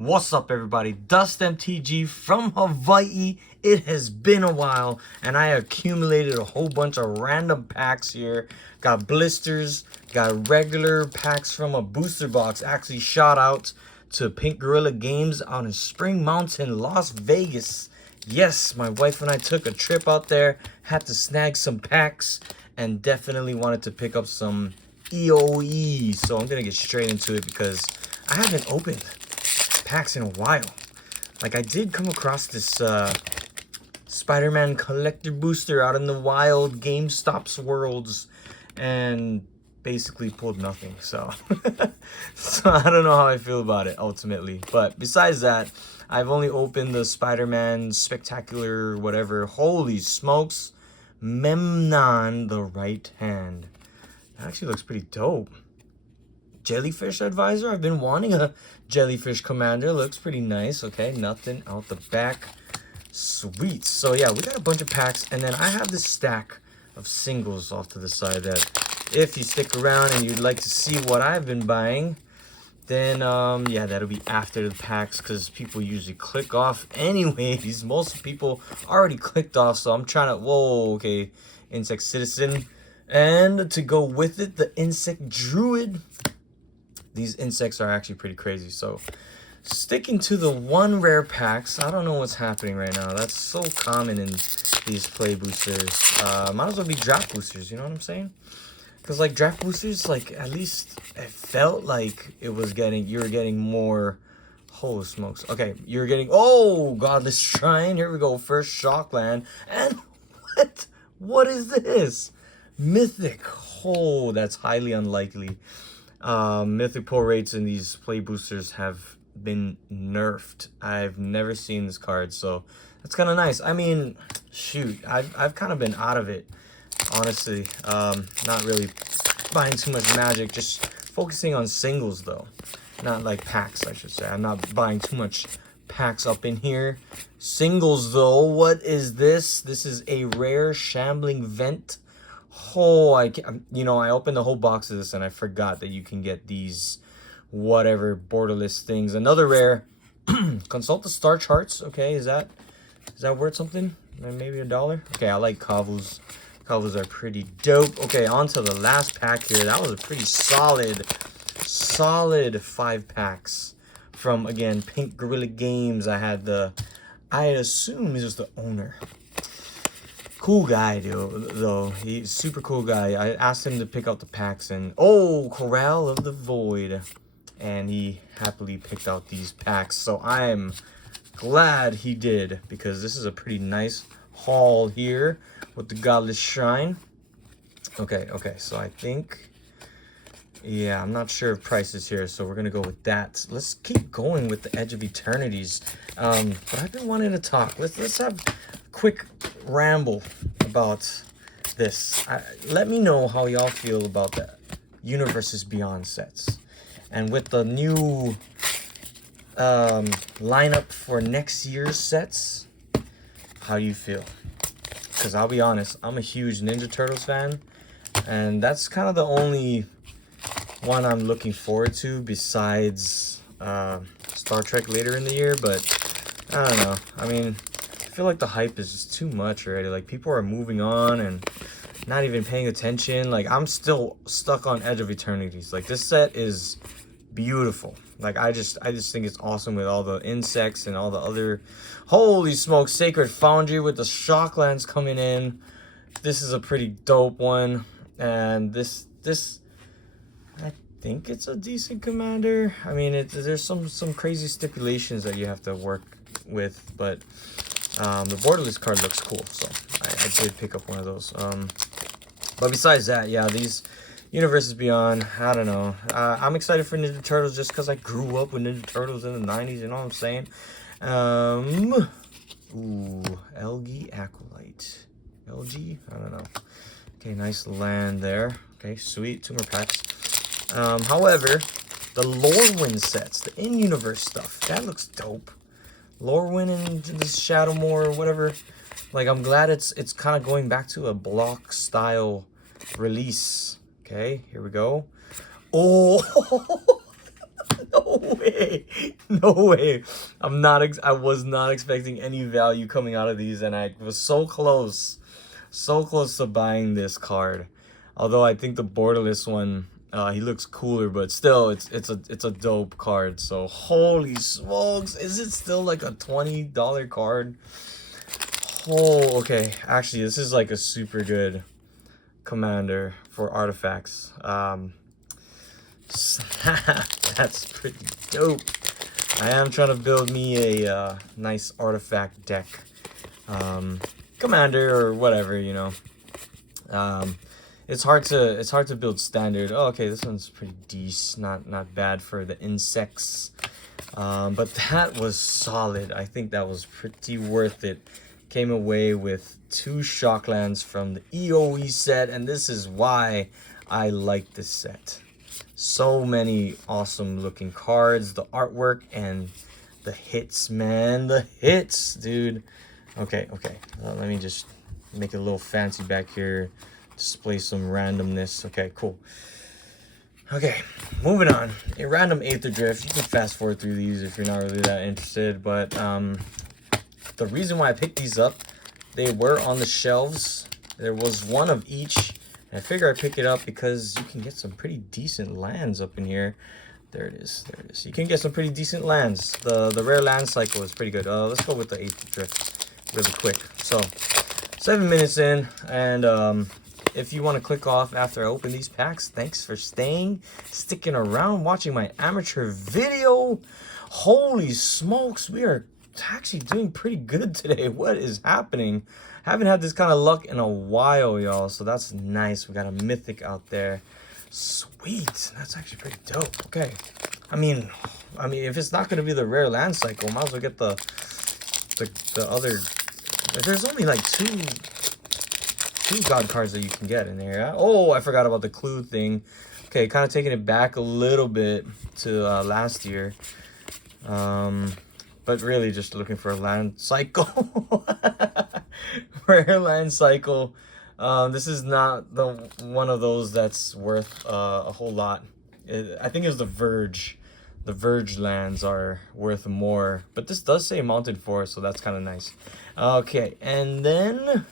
What's up, everybody? DustMTG from Hawaii. It has been a while, and I accumulated a whole bunch of random packs here. Got blisters, got regular packs from a booster box. Actually, shout out to Pink Gorilla Games out in Spring Mountain, Las Vegas. Yes, my wife and I took a trip out there, had to snag some packs, and definitely wanted to pick up some EOE. So I'm gonna get straight into it because I haven't opened packs in a while. Like, I did come across this Spider-Man collector booster out in the wild GameStop's worlds and basically pulled nothing. So so I don't know how I feel about it ultimately. But besides that, I've only opened the Spider-Man spectacular whatever. Holy smokes, Memnon the Right Hand. That actually looks pretty dope. Jellyfish advisor. I've been wanting a jellyfish commander. Looks pretty nice. Okay, nothing out the back. Sweet. So yeah, we got a bunch of packs, and then I have this stack of singles off to the side that if you stick around and you'd like to see what I've been buying, then yeah, that'll be after the packs because people usually click off anyways. Most people already clicked off, so I'm trying to whoa, okay, insect citizen, and to go with it, the insect druid. These insects are actually pretty crazy. So sticking to the one rare packs, I don't know what's happening right now. That's so common in these play boosters. Might as well be draft boosters, you know what I'm saying? Because like draft boosters, like at least it felt like it was getting, you were getting more. Holy smokes. Okay, you're getting, oh, Godless Shrine. Here we go, first Shockland. And what is this? Mythic. Oh, that's highly unlikely. Mythic pull rates in these play boosters have been nerfed. I've never seen this card, so that's kind of nice. I mean, shoot, I've kind of been out of it, honestly. Not really buying too much magic, just focusing on singles though, not like packs, I should say. I'm not buying too much packs up in here. Singles though, what is this? This is a rare Shambling Vent. Oh, I opened the whole box of this and I forgot that you can get these whatever borderless things. Another rare. Consult the star charts. Okay, is that worth something? Maybe $1. Okay, I like Kavus. Kavus are pretty dope. Okay, on to the last pack here. That was a pretty solid 5 packs from, again, Pink Gorilla Games. I assume he's just the owner. Cool guy, dude, though. He's super cool guy. I asked him to pick out the packs, and oh, Corral of the Void. And he happily picked out these packs. So I'm glad he did, because this is a pretty nice haul here with the Godless Shrine. Okay, so I think, yeah, I'm not sure of prices here, so we're gonna go with that. Let's keep going with the Edge of Eternities. But I've been wanting to talk. Let's have a quick ramble about this. Let me know how y'all feel about the Universes Beyond sets, and with the new lineup for next year's sets. How do you feel? Because I'll be honest, I'm a huge Ninja Turtles fan, and that's kind of the only one I'm looking forward to besides Star Trek later in the year. But I don't know. I mean, I feel like the hype is just too much already. Like, people are moving on and not even paying attention. Like, I'm still stuck on Edge of Eternities. Like, this set is beautiful. Like, I just think it's awesome with all the insects and all the other. Holy smoke, Sacred Foundry with the Shocklands coming in. This is a pretty dope one. And this I think it's a decent commander. I mean, there's some crazy stipulations that you have to work with, but the borderless card looks cool, so I did pick up one of those. But besides that, yeah, these Universes Beyond, I don't know. I'm excited for Ninja Turtles just because I grew up with Ninja Turtles in the 90s, you know what I'm saying? Ooh, Elgi Acolyte. LG? I don't know. Okay, nice land there. Okay, sweet. 2 more packs. However, the Lorwyn sets, the in-universe stuff, that looks dope. Lorwyn and this Shadowmoor or whatever. Like, I'm glad it's kind of going back to a block style release. Okay, here we go. Oh, no No way. No way. I was not expecting any value coming out of these, and I was so close. So close to buying this card. Although I think the borderless one, he looks cooler, but still it's a dope card. So holy smokes, is it still like a $20 card? Oh, okay. Actually, this is like a super good commander for artifacts. That's pretty dope. I am trying to build me a nice artifact deck, commander or whatever, you know. It's hard to build standard. Oh, okay, this one's pretty decent, not bad for the insects. But that was solid. I think that was pretty worth it. Came away with 2 Shocklands from the EOE set, and this is why I like this set. So many awesome looking cards, the artwork, and the hits, man. The hits, dude. Okay. Let me just make it a little fancy back here. Display some randomness. Okay, cool. Okay, moving on. A random Aetherdrift. You can fast forward through these if you're not really that interested, but the reason why I picked these up, they were on the shelves. There was one of each. And I figure I pick it up because you can get some pretty decent lands up in here. There it is. You can get some pretty decent lands. The rare land cycle is pretty good. Let's go with the Aetherdrift really quick. So, 7 minutes in, and if you want to click off after I open these packs, thanks for sticking around, watching my amateur video. Holy smokes, we are actually doing pretty good today. What is happening? Haven't had this kind of luck in a while, y'all, so that's nice. We got a mythic out there. Sweet. That's actually pretty dope. Okay. I mean, if it's not gonna be the rare land cycle, might as well get the other. There's only like two god cards that you can get in here. Oh, I forgot about the clue thing. Okay, kind of taking it back a little bit to last year. But really just looking for a land cycle. Rare land cycle. This is not the one of those that's worth a whole lot. I think it was the Verge. The Verge lands are worth more. But this does say Mounted Forest, so that's kind of nice. Okay, and then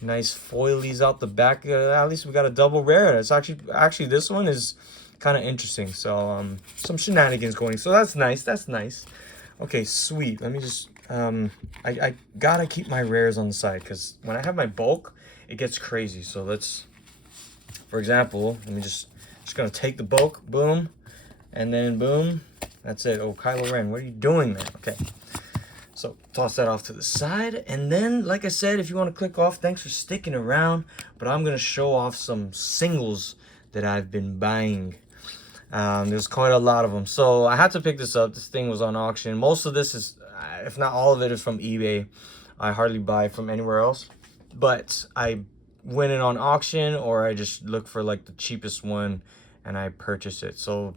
nice foilies out the back. At least we got a double rare. It's actually this one is kind of interesting. So some shenanigans going. So that's nice. That's nice. Okay, sweet. Let me just I gotta keep my rares on the side because when I have my bulk, it gets crazy. So let's, for example, let me just gonna take the bulk, boom, and then boom. That's it. Oh, Kylo Ren, what are you doing, man? Okay. So toss that off to the side, and then, like I said, if you want to click off, thanks for sticking around. But I'm gonna show off some singles that I've been buying. There's quite a lot of them, so I had to pick this up. This thing was on auction. Most of this is, if not all of it, is from eBay. I hardly buy from anywhere else, but I went in on auction, or I just look for like the cheapest one and I purchase it. So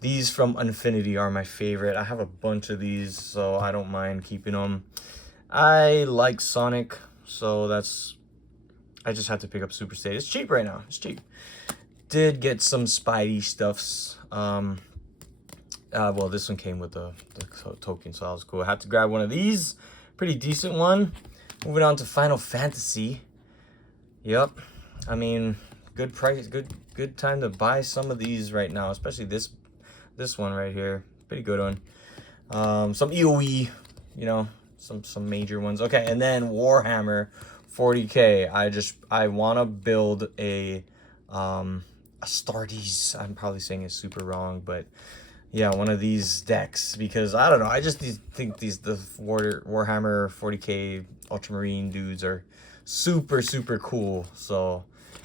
these from Infinity are my favorite. I have a bunch of these, so I don't mind keeping them. I like Sonic, so I just had to pick up Super State. It's cheap right now. It's cheap. Did get some Spidey stuffs. Well, this one came with the token, so that was cool. I had to grab one of these. Pretty decent one. Moving on to Final Fantasy. Yep. I mean, good price, good time to buy some of these right now, especially this one right here. Pretty good one. Some EOE, you know, some major ones. Okay, and then Warhammer 40K. I want to build a Astartes. I'm probably saying it super wrong, but yeah, one of these decks, because I don't know, I just think the Warhammer 40K Ultramarine dudes are super cool. So,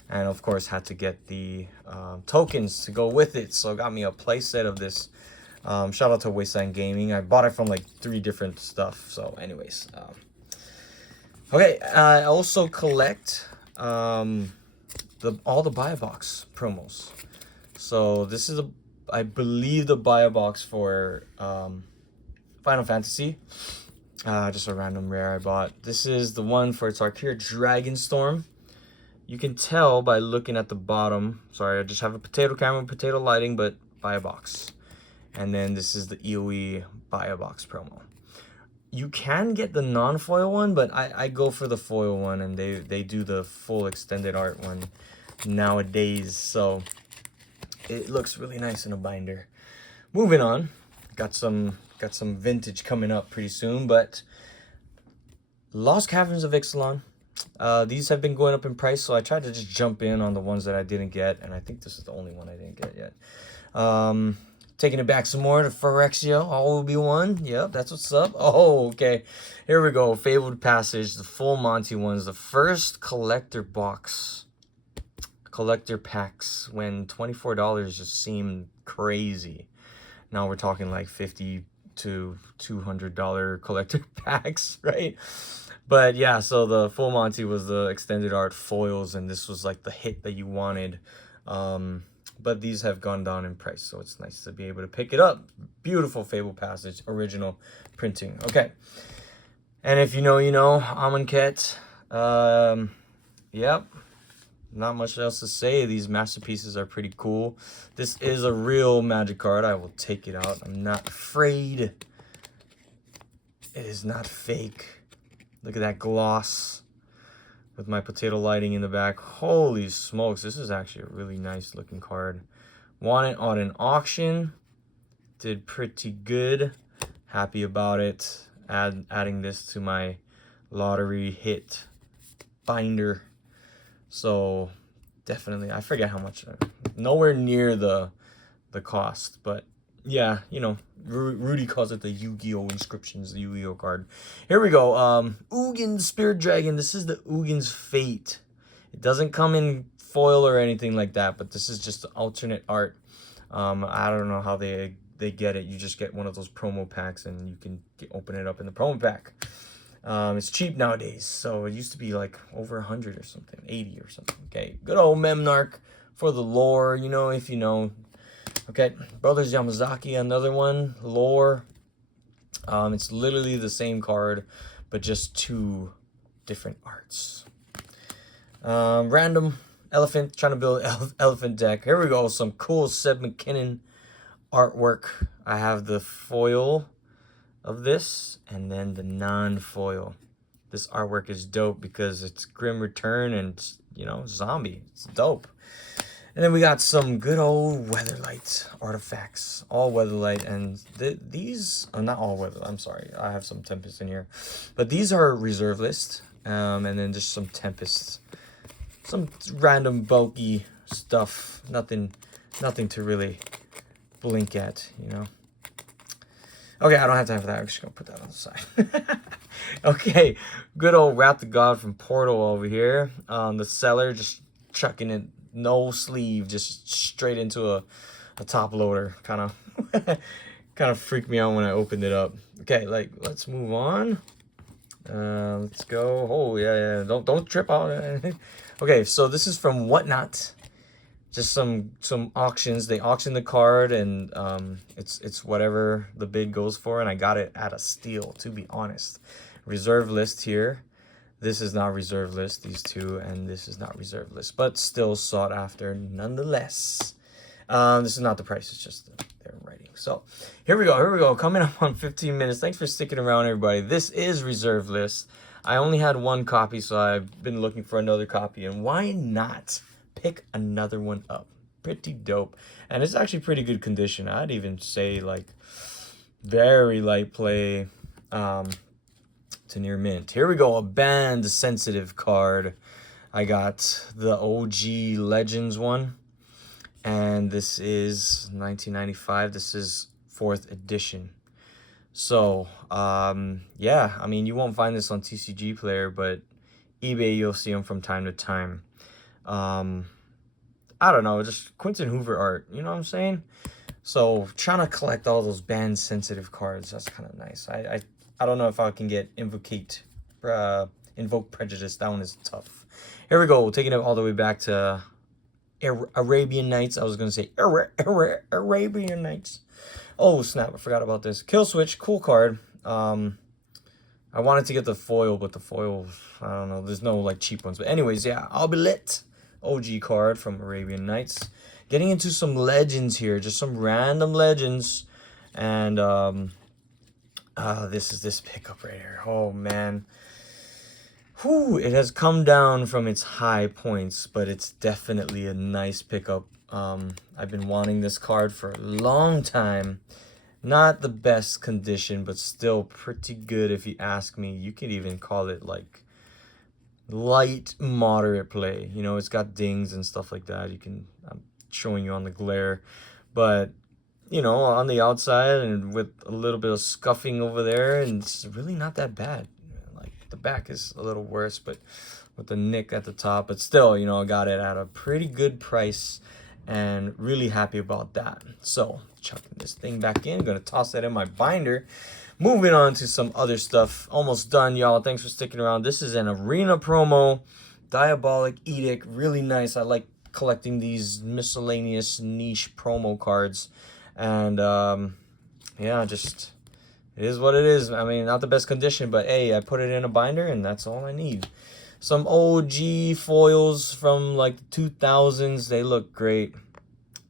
and of course had to get the tokens to go with it, so got me a playset of this. Shout out to Wasteland Gaming. I bought it from like 3 different stuff. So anyways, okay, I also collect all the buy a box promos. So this is I believe the buy a box for Final Fantasy. Just a random rare I bought. This is the one for Tarkir Dragonstorm. You can tell by looking at the bottom. Sorry, I just have a potato camera, potato lighting, but buy a box. And then this is the EOE Buy a Box promo. You can get the non-foil one, but I go for the foil one, and they do the full extended art one nowadays. So it looks really nice in a binder. Moving on, got some vintage coming up pretty soon, but Lost Caverns of Ixalan. These have been going up in price, so I tried to just jump in on the ones that I didn't get, and I think this is the only one I didn't get yet. Taking it back some more to Phyrexia, all will be one. Yep, that's what's up. Oh, okay. Here we go. Fabled Passage, the full Monty ones, the first collector box, collector packs, when $24 just seemed crazy. Now we're talking like $50 to $200 collector packs, right? But yeah, so the full Monty was the extended art foils, and this was like the hit that you wanted. But these have gone down in price, so it's nice to be able to pick it up. Beautiful Fable Passage, original printing. Okay. And if you know, you know, Amonkhet. Yep. Not much else to say. These masterpieces are pretty cool. This is a real Magic card. I will take it out. I'm not afraid. It is not fake. Look at that gloss with my potato lighting in the back. Holy smokes, this is actually a really nice looking card. Won it on an auction. Did pretty good. Happy about it. Adding this to my lottery hit binder. So definitely, I forget how much. Nowhere near the cost, but yeah, you know, Rudy calls it the Yu-Gi-Oh! Inscriptions, the Yu-Gi-Oh! Card. Here we go. Ugin Spirit Dragon. This is the Ugin's Fate. It doesn't come in foil or anything like that, but this is just alternate art. I don't know how they get it. You just get one of those promo packs, and you can open it up in the promo pack. It's cheap nowadays, so it used to be like over 100 or something, 80 or something. Okay, good old Memnarch for the lore, you know, if you know. Okay, Brothers Yamazaki, another one, lore. It's literally the same card, but just two different arts. Random elephant, trying to build an elephant deck. Here we go, some cool Seb McKinnon artwork. I have the foil of this, and then the non-foil. This artwork is dope because it's Grim Return and it's, you know, zombie. It's dope. And then we got some good old Weatherlight artifacts, all Weatherlight, and these are not all Weatherlight. I'm sorry, I have some Tempest in here, but these are reserve list, and then just some Tempest, some random bulky stuff. Nothing to really blink at, you know. Okay, I don't have time for that. I'm just gonna put that on the side. Okay, good old Wrath the God from Portal over here. The seller just chucking it. No sleeve, just straight into a top loader. Kind of freaked me out when I opened it up. Okay, like, let's move on. Let's go. Oh yeah. Don't trip out. Okay, so this is from Whatnot. Just some auctions. They auction the card, and it's whatever the bid goes for, and I got it at a steal, to be honest. Reserve list here. This is not reserve list, these two, and this is not reserve list, but still sought after nonetheless. This is not the price, it's just their writing. So here we go. Coming up on 15 minutes. Thanks for sticking around, everybody. This is reserve list. I only had one copy, so I've been looking for another copy, and why not pick another one up? Pretty dope, and it's actually pretty good condition. I'd even say like very light play. To near mint. Here we go, a band sensitive card. I got the OG Legends one, and this is 1995. This is 4th edition. So yeah, I mean, you won't find this on TCG Player, but eBay you'll see them from time to time. I don't know, just Quentin Hoover art, you know what I'm saying? So trying to collect all those band sensitive cards, that's kind of nice. I don't know if I can get Invoke Prejudice. That one is tough. Here we go. Taking it all the way back to Arabian Nights. I was going to say Arabian Nights. Oh, snap. I forgot about this. Kill Switch. Cool card. I wanted to get the foil, but the foil, I don't know. There's no, like, cheap ones. But anyways, yeah. I'll be lit. OG card from Arabian Nights. Getting into some legends here. Just some random legends. And this is this pickup right here. Oh man. Whew, it has come down from its high points, but it's definitely a nice pickup. I've been wanting this card for a long time. Not the best condition, but still pretty good if you ask me. You could even call it like light moderate play. You know, it's got dings and stuff like that. I'm showing you on the glare, but you know, on the outside and with a little bit of scuffing over there, and it's really not that bad. Like the back is a little worse, but with the nick at the top, but still, you know, I got it at a pretty good price and really happy about that. So chucking this thing back in, gonna toss that in my binder. Moving on to some other stuff. Almost done, y'all. Thanks for sticking around. This is an arena promo, Diabolic Edict. Really nice. I like collecting these miscellaneous niche promo cards. And yeah, just it is what it is. I mean, not the best condition, but hey, I put it in a binder and that's all I need. Some OG foils from like the 2000s. They look great.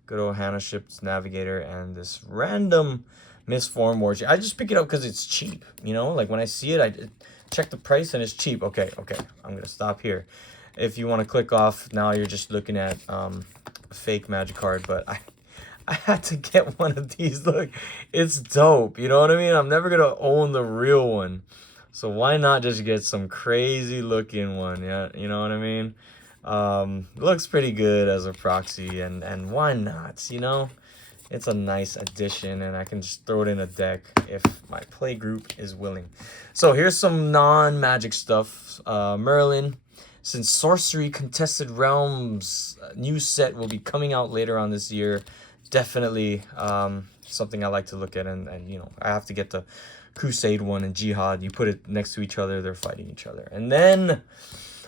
Good old Hannah Ship's Navigator and this random Misform Warship. I just pick it up because it's cheap. You know, like when I see it, I check the price and it's cheap. Okay, I'm gonna stop here. If you want to click off, now you're just looking at a fake magic card, but I had to get one of these. Look, it's dope. You know what I mean? I'm never gonna own the real one, so why not just get some crazy looking one? Yeah, you know what I mean? Looks pretty good as a proxy, and why not? You know, it's a nice addition, and I can just throw it in a deck if my play group is willing. So here's some non-magic stuff. Merlin. Since Sorcery Contested Realms new set will be coming out later on this year, definitely something I like to look at, and you know, I have to get the Crusade one and Jihad. You put it next to each other, they're fighting each other. And then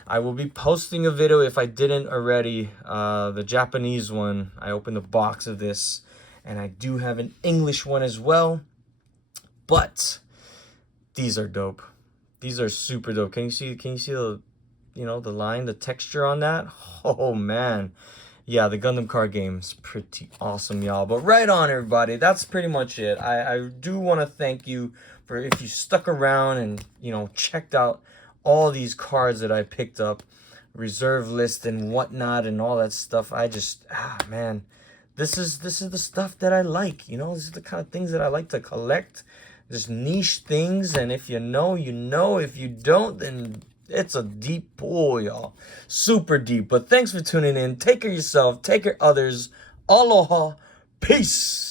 I will be posting a video, if I didn't already, the Japanese one. I opened a box of this, and I do have an English one as well, but these are dope. These are super dope. Can you see the, you know, the line, the texture on that? Oh man. Yeah, the Gundam card game is pretty awesome, y'all. But right on, everybody. That's pretty much it. I do want to thank you for if you stuck around and, you know, checked out all these cards that I picked up, reserve list and whatnot and all that stuff. I just, man, this is the stuff that I like. You know, this is the kind of things that I like to collect. Just niche things, and if you know, you know. If you don't, then it's a deep pool, y'all. Super deep. But thanks for tuning in. Take care of yourself. Take care of others. Aloha. Peace.